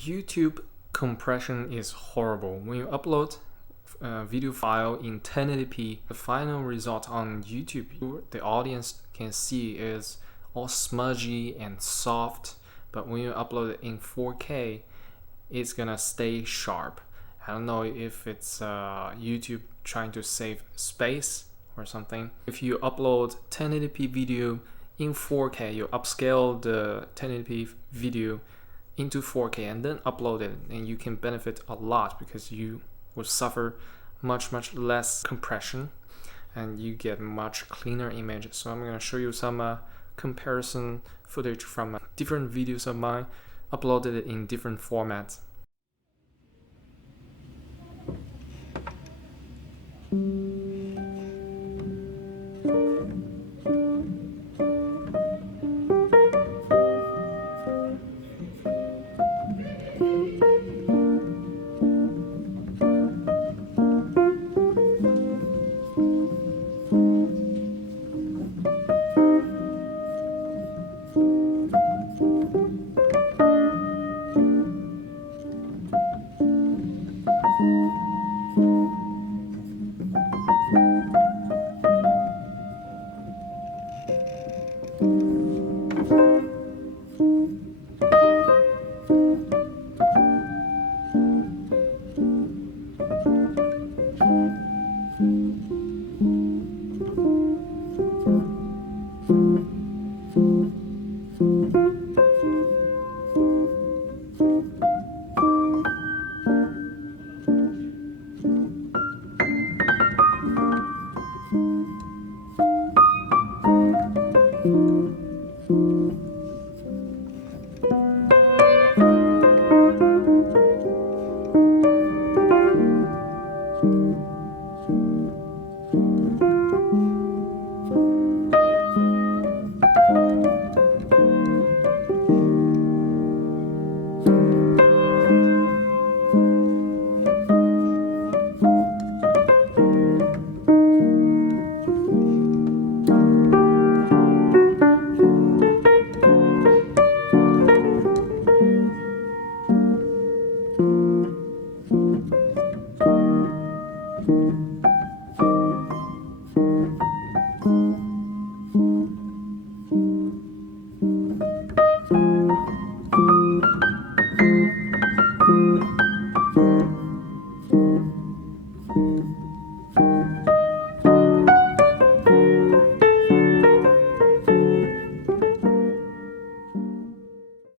YouTube compression is horrible. When you upload a video file in 1080p, the final result on YouTube, the audience can see is all smudgy and soft, but when you upload it in 4K, it's gonna stay sharp. I don't know if it's YouTube trying to save space or something. If you upload 1080p video in 4K, you upscale the 1080p video into 4K and then upload it, and you can benefit a lot because you will suffer much less compression and you get much cleaner images. So I'm going to show you some comparison footage from different videos of mine uploaded in different formats.